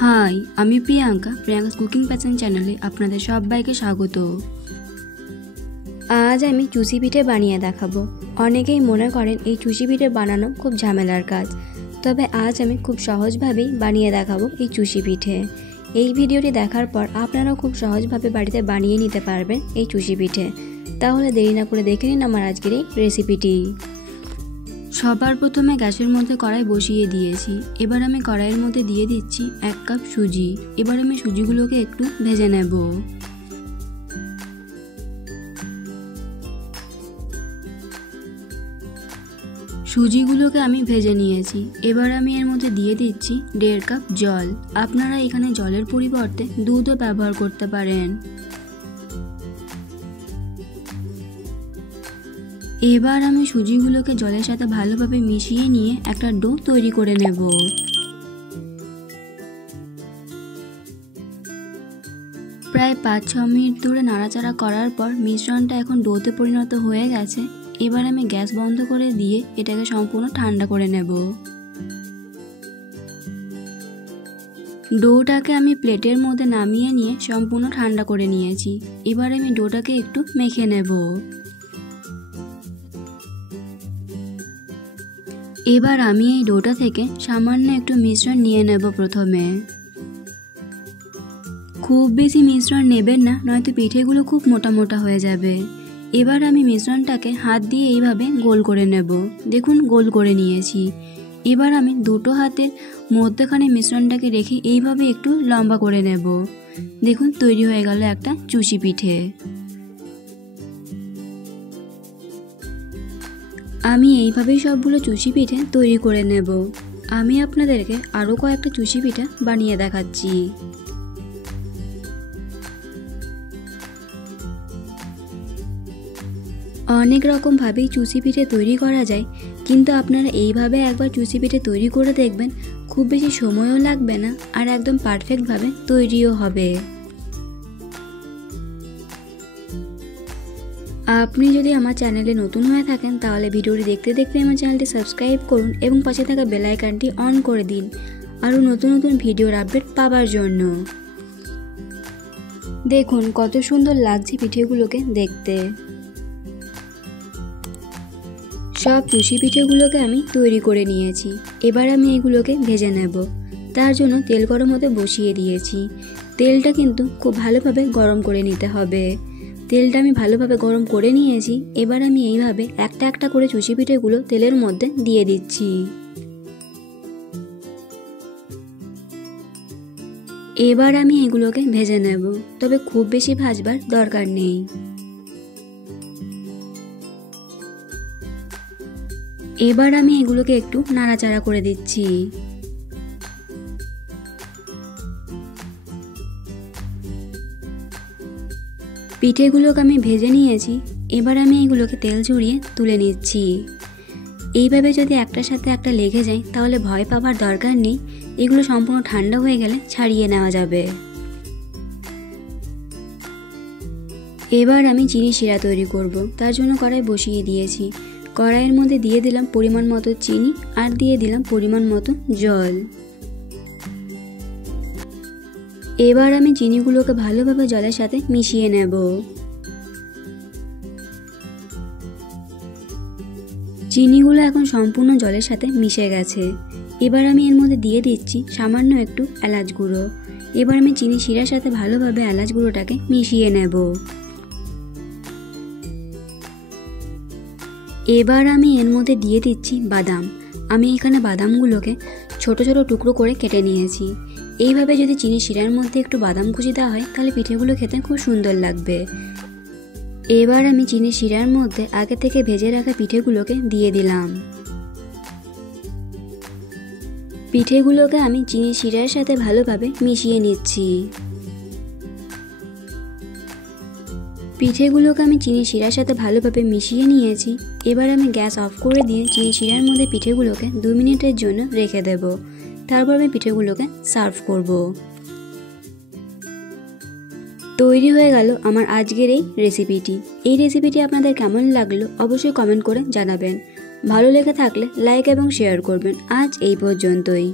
High, আমি Priyanka's cooking passion চ্যানেলে আপনাদের সবাইকে স্বাগত। আজ আমি চুষি পিঠে বানিয়ে দেখাবো। অনেকেই মনে করেন এই চুষি পিঠে বানানো খুব ঝামেলার কাজ, তবে আজ আমি খুব সহজভাবেই বানিয়ে দেখাবো এই চুষি পিঠে। এই ভিডিওটি দেখার পর আপনারাও খুব সহজভাবে বাড়িতে বানিয়ে নিতে পারবেন এই চুষি পিঠে। তাহলে দেরি না করে দেখে নিন আমার আজকের এই রেসিপিটি। সবার প্রথমে গ্যাসের মধ্যে কড়াই বসিয়ে দিয়েছি। এবার আমি কড়াইয়ের মধ্যে দিয়ে দিচ্ছি 1 কাপ সুজি। এবার আমি সুজিগুলোকে একটু ভেজে নেব। সুজিগুলোকে আমি ভেজে নিয়েছি। এবার আমি এর মধ্যে দিয়ে দিচ্ছি 1.5 কাপ জল। আপনারা এখানে জলের পরিবর্তে দুধও ব্যবহার করতে পারেন। এবার আমি সুজিগুলোকে জলের সাথে ভালোভাবে মিশিয়ে নিয়ে একটা ডো তৈরি করে নেব। প্রায় 5-6 মিনিট ধরে নাড়াচাড়া করার পর মিশ্রণটা এখন ডোতে পরিণত হয়ে গেছে। এবার আমি গ্যাস বন্ধ করে দিয়ে এটাকে সম্পূর্ণ ঠান্ডা করে নেব। ডোটাকে আমি প্লেটের মধ্যে নামিয়ে নিয়ে সম্পূর্ণ ঠান্ডা করে নিয়েছি। এবার আমি ডোটাকে একটু মেখে নেব। এবার আমি এই ডোটা থেকে সামান্য একটু মিশ্রণ নিয়ে নেব। প্রথমে খুব বেশি মিশ্রণ নেবেন না, নয়তো পিঠেগুলো খুব মোটা মোটা হয়ে যাবে। এবার আমি মিশ্রণটাকে হাত দিয়ে এইভাবে গোল করে নেব। দেখুন, গোল করে নিয়েছি। এবার আমি দুটো হাতের মধ্যখানে মিশ্রণটাকে রেখে এইভাবে একটু লম্বা করে নেব। দেখুন, তৈরি হয়ে গেল একটা চুষি পিঠে। আমি এইভাবেই সবগুলো চুষি পিঠে তৈরি করে নেব। আমি আপনাদেরকে আরও কয়েকটা চুষি পিঠা বানিয়ে দেখাচ্ছি। অনেক রকমভাবেই চুষি পিঠে তৈরি করা যায়, কিন্তু আপনারা এইভাবে একবার চুষি পিঠে তৈরি করে দেখবেন। খুব বেশি সময়ও লাগবে না, আর একদম পারফেক্টভাবে তৈরিও হবে। আপনি যদি আমার চ্যানেলে নতুন হয়ে থাকেন তাহলে ভিডিওটি দেখতে দেখতে আমার চ্যানেলটি সাবস্ক্রাইব করুন এবং পাশে থাকা বেল আইকনটি অন করে দিন আরও নতুন নতুন ভিডিওর আপডেট পাওয়ার জন্য। দেখুন কত সুন্দর লাগছে পিঠেগুলোকে দেখতে। সব চুষি পিঠেগুলোকে আমি তৈরি করে নিয়েছি। এবার আমি এগুলোকে ভেজে নেব। তার জন্য তেল গরম হতে বসিয়ে দিয়েছি। তেলটা কিন্তু খুব ভালোভাবে গরম করে নিতে হবে। তেলটা আমি ভালোভাবে গরম করে নিয়েছি। এবার আমি এইভাবে একটা একটা করে চুষি পিঠেগুলো তেলের মধ্যে দিয়ে দিচ্ছি। এবার আমি এগুলোকে ভেজে নেব, তবে খুব বেশি ভাজবার দরকার নেই। এবার আমি এগুলোকে একটু নাড়াচাড়া করে দিচ্ছি। পিঠেগুলোকে আমি ভেজে নিয়েছি। এবার আমি এগুলোকে তেল ঝরিয়ে তুলে নিচ্ছি। এইভাবে যদি একটার সাথে একটা লেগে যায় তাহলে ভয় পাবার দরকার নেই। এগুলো সম্পূর্ণ ঠান্ডা হয়ে গেলে ছাড়িয়ে নেওয়া যাবে। এবার আমি চিনি শিরা তৈরি করব। তার জন্য কড়াই বসিয়ে দিয়েছি। কড়াইয়ের মধ্যে দিয়ে দিলাম পরিমাণ মতো চিনি আর দিয়ে দিলাম পরিমাণ মতো জল। এবার আমি চিনিগুলোকে ভালোভাবে জলের সাথে মিশিয়ে নেব। চিনিগুলো এখন সম্পূর্ণ জলের সাথে মিশে গেছে। এবার আমি এর মধ্যে দিয়ে দিচ্ছি সামান্য একটু এলাচ গুঁড়ো। এবার আমি চিনি শিরার সাথে ভালোভাবে এলাচ গুঁড়োটাকে মিশিয়ে নেব। এবার আমি এর মধ্যে দিয়ে দিচ্ছি বাদাম। আমি এখানে বাদামগুলোকে ছোট ছোট টুকরো করে কেটে নিয়েছি। এইভাবে যদি চিনি শিরার মধ্যে একটু বাদাম কুচি দেওয়া হয় তাহলে পিঠেগুলো খেতে খুব সুন্দর লাগবে। এবার আমি চিনি শিরার মধ্যে আগে থেকে ভেজে রাখা পিঠেগুলোকে দিয়ে দিলাম। পিঠেগুলোকে আমি চিনি শিরার সাথে ভালোভাবে মিশিয়ে নিচ্ছি। পিঠেগুলোকে আমি চিনি শিরার সাথে ভালোভাবে মিশিয়ে নিয়েছি। এবার আমি গ্যাস অফ করে দিয়ে চিনি শিরার মধ্যে পিঠেগুলোকে 2 মিনিটের জন্য রেখে দেব। তারপর আমি পিঠেগুলোকে সার্ভ করব। তৈরি হয়ে গেল আমার আজকের এই রেসিপিটি। এই রেসিপিটি আপনাদের কেমন লাগলো অবশ্যই কমেন্ট করে জানাবেন। ভালো লেগে থাকলে লাইক এবং শেয়ার করবেন। আজ এই পর্যন্তই।